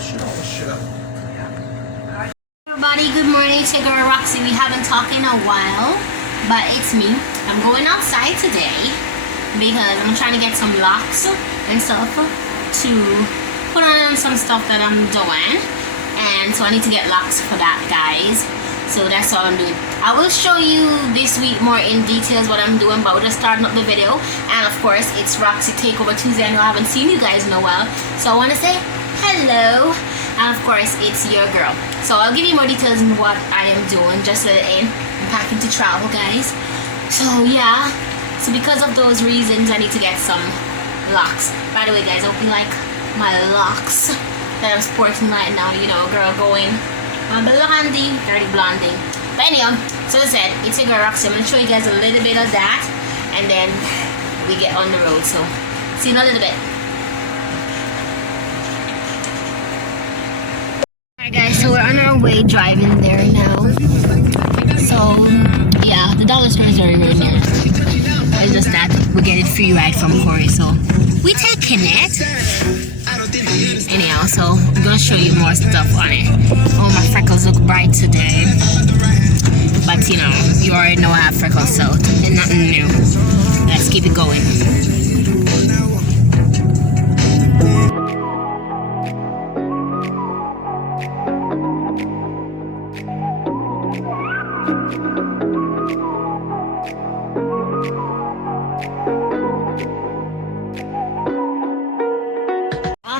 Everybody, good morning. It's your girl Roxie. We haven't talked in a while, but it's me. I'm going outside today because I'm trying to get some locks and stuff to put on some stuff that I'm doing, and so I need to get locks for that, guys. So that's all I'm doing. I will show you this week more in details what I'm doing, but we're just starting up the video. And of course, it's Roxie Takeover Tuesday. I know I haven't seen you guys in a while, so I want to say hello. And of course, it's your girl. So I'll give you more details on what I am doing. Just let it in. I'm packing to travel, guys. So yeah. So because of those reasons, I need to get some locks. By the way, guys, I hope you like my locks that I'm sporting right now. You know, girl going blondie, dirty blondie. But anyway, so as I said, it's your girl Roxie. I'm going to show you guys a little bit of that, and then we get on the road. So see you in a little bit. Alright guys, so we're on our way driving there now. So yeah, the dollar store is very near. It's just that we get a free ride from Corey, so we taking it. Anyhow, so I'm gonna show you more stuff on it. Oh, my freckles look bright today, but you know, you already know I have freckles, so it's nothing new. Let's keep it going.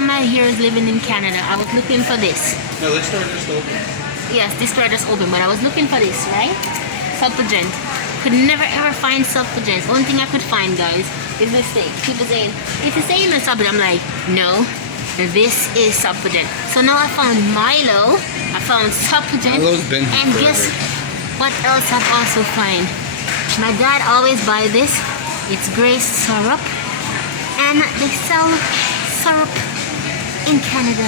My years living in Canada, I was looking for this. No, this store just opened. Yes, this store just opened, but I was looking for this, right? Supplement. Could never ever find supplement. Only thing I could find, guys, is this thing. People saying, it's the same as supplement. I'm like, no, this is supplement. So now I found Milo, I found supplement, and guess what else I've also find? My dad always buy this. It's Grace syrup, and they sell syrup in Canada.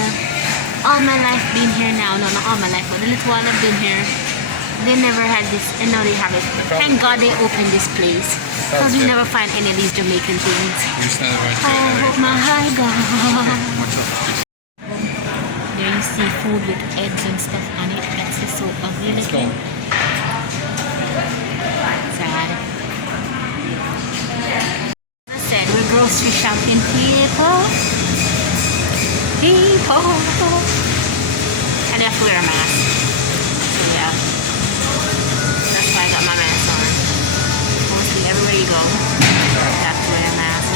All my life been here now. No, not all my life, but the little while I've been here, they never had this, and now they have it. Thank God they opened this place, because we never find any of these Jamaican things. Oh my God. There you see food with eggs and stuff on it. That's just so ugly looking. Sad. As I said, we're grocery shopping people. And I have to wear a mask. So yeah, that's why I got my mask on. Mostly everywhere you go, you have to wear a mask.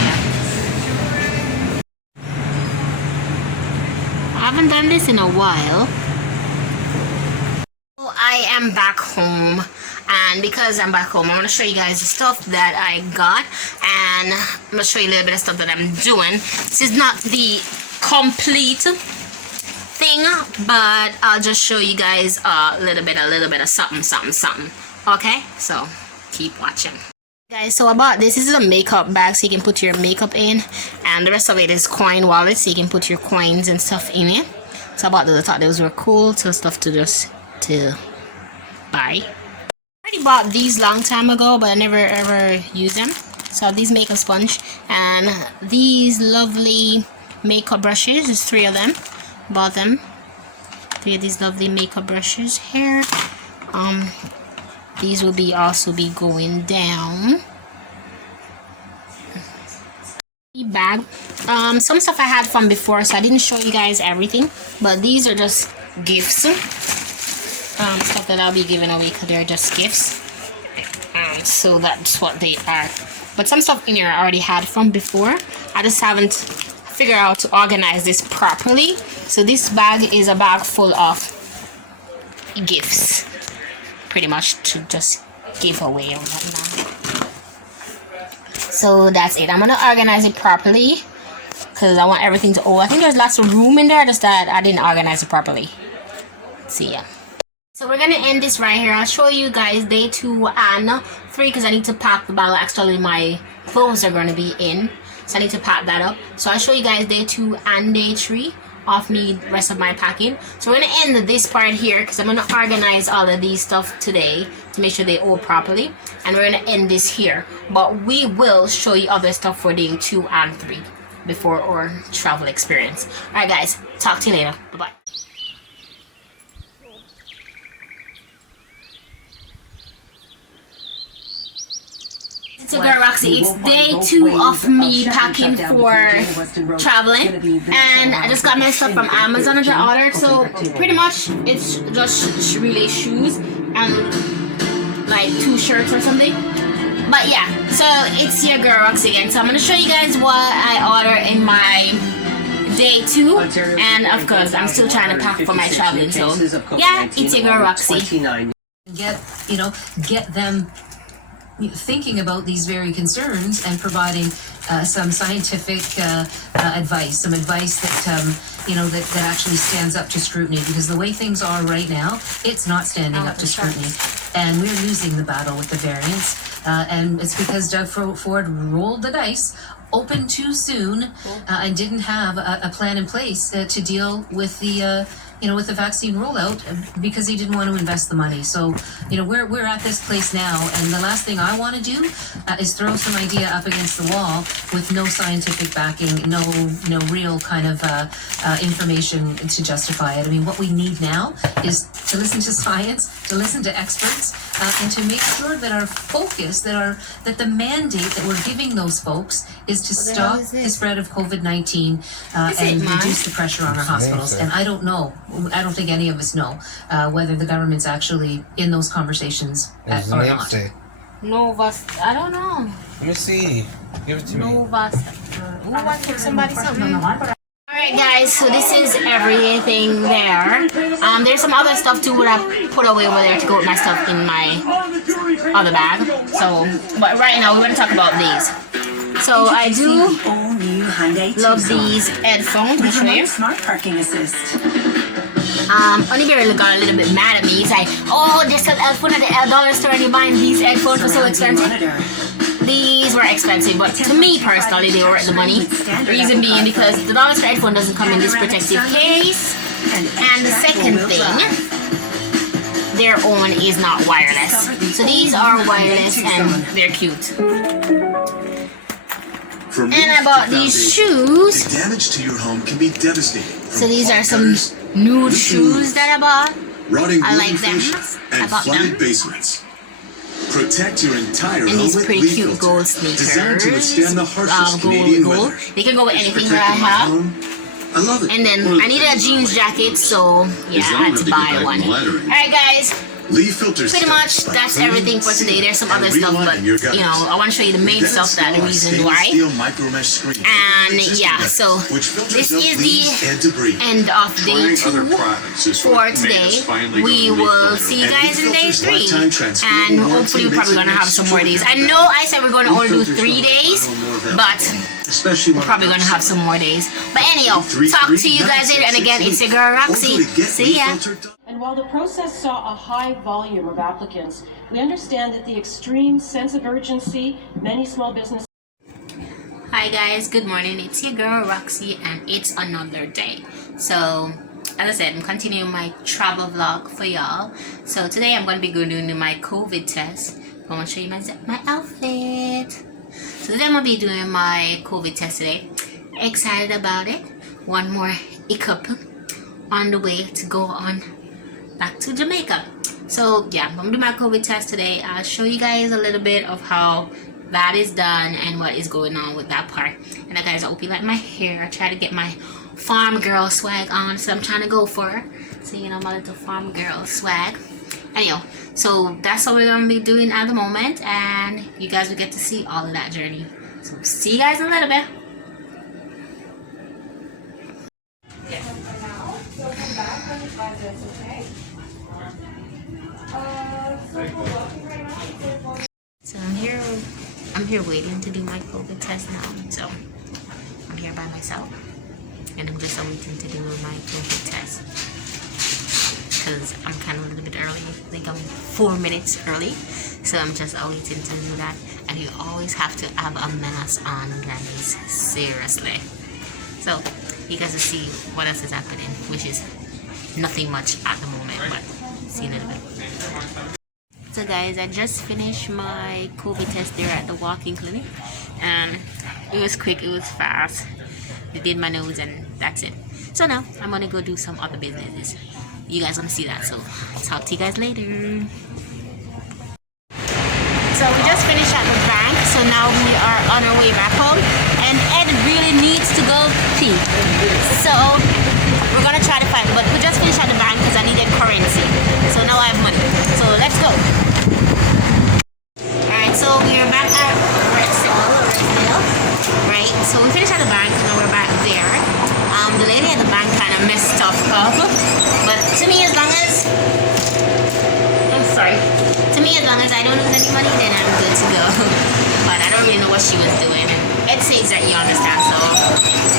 Yeah. I haven't done this in a while. So I am back home. And because I'm back home, I'm going to show you guys the stuff that I got, and I'm going to show you a little bit of stuff that I'm doing. This is not the complete thing, but I'll just show you guys a little bit of something. Okay, so keep watching. Guys, so I bought this. This is a makeup bag, so you can put your makeup in, and the rest of it is coin wallet, so you can put your coins and stuff in it. So I bought those. I thought those were cool, so stuff to just buy. I already bought these long time ago, but I never ever use them. So these makeup sponge and these lovely makeup brushes. There's 3 of them. Bought them. 3 of these lovely makeup brushes here. These will also be going down. Bag. Some stuff I had from before, so I didn't show you guys everything. But these are just gifts. Stuff that I'll be giving away because they're just gifts. So that's what they are. But some stuff in here I already had from before. I just haven't figured out how to organize this properly. So this bag is a bag full of gifts, pretty much, to just give away or whatnot. So that's it. I'm gonna organize it properly because I want everything to. I think there's lots of room in there, just that I didn't organize it properly. See ya. So we're gonna end this right here. I'll show you guys day 2 and 3 because I need to pack the bag. Actually, my clothes are gonna be in, so I need to pack that up. So I'll show you guys day 2 and day 3 of me, the rest of my packing. So we're gonna end this part here because I'm gonna organize all of these stuff today to make sure they all properly, and we're gonna end this here. But we will show you other stuff for day 2 and 3. before our travel experience. Alright guys, talk to you later. Bye bye. It's your girl Roxie. It's day 2 of me packing for traveling, and I just got my stuff from Amazon that I ordered. So pretty much it's just really shoes and like 2 shirts or something. But yeah, so it's your girl Roxie again. So I'm gonna show you guys what I ordered in my day 2, and of course I'm still trying to pack for my traveling. So yeah, it's your girl Roxie. Get them thinking about these very concerns and providing some scientific advice, some advice that that actually stands up to scrutiny, because the way things are right now, it's not standing up to scrutiny, and we're losing the battle with the variants, and it's because Doug Ford rolled the dice, opened too soon, and didn't have a plan in place to deal with the with the vaccine rollout, because he didn't want to invest the money. So, we're at this place now, and the last thing I want to do is throw some idea up against the wall with no scientific backing, no real kind of information to justify it. I mean, what we need now is to listen to science, to listen to experts, and to make sure that our focus, that the mandate that we're giving those folks is to stop the spread of COVID-19 and reduce the pressure on our hospitals. And I don't think any of us know whether the government's actually in those conversations or not. I don't know. Let me see. Give it to me. I took somebody something. Alright guys, so this is everything there. There's some other stuff too that I put away over there to go with my stuff in my other bag. So, but right now we're going to talk about these. So I do love these headphones. I'll show you. Smart parking assist. Only got a little bit mad at me. He's like, oh, there's an headphone at the dollar store and you're buying these headphones for so expensive. These were expensive, but to me personally, they were worth the money. Reason being because the dollar store headphone doesn't come in this protective case. And the second thing, their own is not wireless. So these are wireless and they're cute. And I bought these shoes. The damage to your home can be devastating. So these are some nude shoes that I bought. I like them. And flooded basements. Protect your entire home and these with pretty leaf cute filter, gold sneakers. Designed to withstand the harshest Canadian gold. weather. They can go with anything that I have. I love it. And then I needed a jeans jacket, so yeah, I had to buy one. Alright guys, leaf filters pretty much that's everything for today. There's some other stuff, but I want to show you the main stuff, that the reason why. And yeah, so this is the end of day 2 for today. We will see you guys in day 3, and hopefully we're probably gonna have some more days. I know I said we're gonna only do 3 days, but we're probably gonna have some more days. But anyhow, talk to you guys later. And again, it's your girl Roxie. See ya. And while the process saw a high volume of applicants, we understand that the extreme sense of urgency, many small businesses. Hi guys, good morning. It's your girl Roxie, and it's another day. So, as I said, I'm continuing my travel vlog for y'all. So today I'm going to be doing my COVID test. I want to show you my outfit. So today I'm going to be doing my COVID test today. Excited about it. One more hiccup on the way to go on back to Jamaica. So yeah, I'm gonna do my COVID test today. I'll show you guys a little bit of how that is done and what is going on with that part. And guys, I hope you like my hair. I try to get my farm girl swag on, so I'm trying to go for her. So my little farm girl swag. Anyhow, so that's what we're gonna be doing at the moment, and you guys will get to see all of that journey. So see you guys in a little bit. So I'm here waiting to do my COVID test now. So I'm here by myself, and I'm just waiting to do my COVID test because I'm kind of a little bit early. I think I'm 4 minutes early, so I'm just waiting to do that. And you always have to have a mask on, guys. Seriously. So you guys will see what else is happening, which is nothing much at the moment, but see you in a little bit. So guys, I just finished my COVID test there at the walk-in clinic, and it was quick, it was fast. they did my nose, and that's it. So now I'm gonna go do some other businesses. You guys wanna see that, so talk to you guys later. So we just finished at the bank, so now we are on our way back home, and Ed really needs to go pee. So we're gonna try to find, but we just finished at the bank because I needed currency. So now I have money. So let's go. Alright, so we are back at RTO, right? So we finished at the bank and now we're back there. The lady at the bank kind of messed stuff up, but to me, as long as I don't lose any money, then I'm good to go. But I don't really know what she was doing. Ed says that he understands, so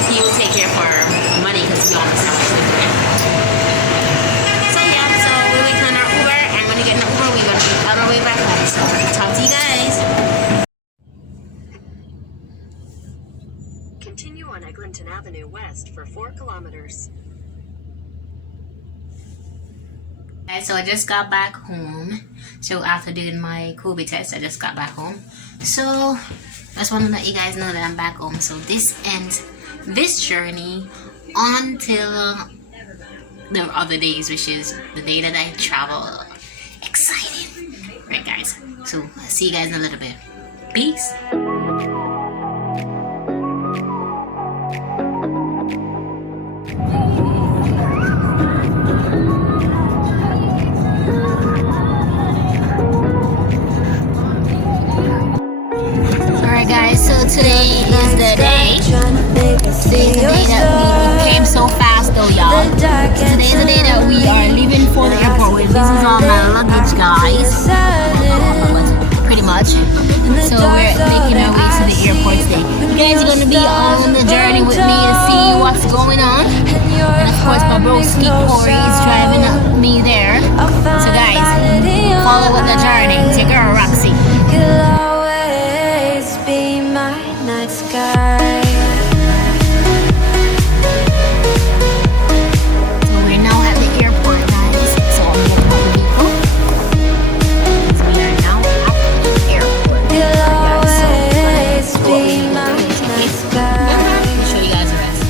he will take care of her money because he understands what she's doing. So yeah, so we're waiting on our Uber, and when we get in the Uber, we're gonna be on our way back home. So talk to you guys. Continue on Eglinton Avenue West for 4 kilometers. Okay, so I just got back home. So after doing my COVID test, I just got back home. So I just want to let you guys know that I'm back home. So this ends this journey until the other days, which is the day that I travel. Exciting. Right, guys. So I'll see you guys in a little bit. Peace. Guys, so today is the day. Today's the day that we came so fast though, y'all. Today's the day that we are leaving for the airport. This is all my luggage, guys. Pretty much. So we're making our way to the airport today. You guys are gonna be on the journey with me to see what's going on. And of course my broski Corey is driving me there. So guys, follow with the journey. It's your girl Roxie. Be my night sky. So we're now at the airport, guys. So I'm getting out the vehicle. Because we are now at the airport. You'll always be my night sky. Let me show you guys the rest.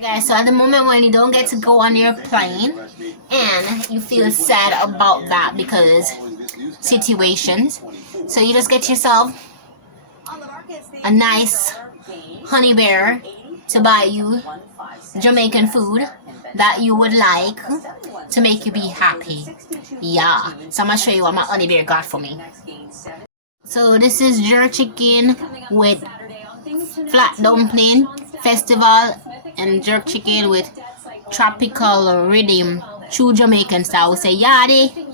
Guys, so at the moment when you don't get to go on your plane and you feel sad about that because situations, so you just get yourself a nice honey bear to buy you Jamaican food that you would like to make you be happy. Yeah, so I'm gonna show you what my honey bear got for me. So this is jerk chicken with flat dumpling festival and jerk chicken with tropical rhythm, true Jamaican style. We say yardie.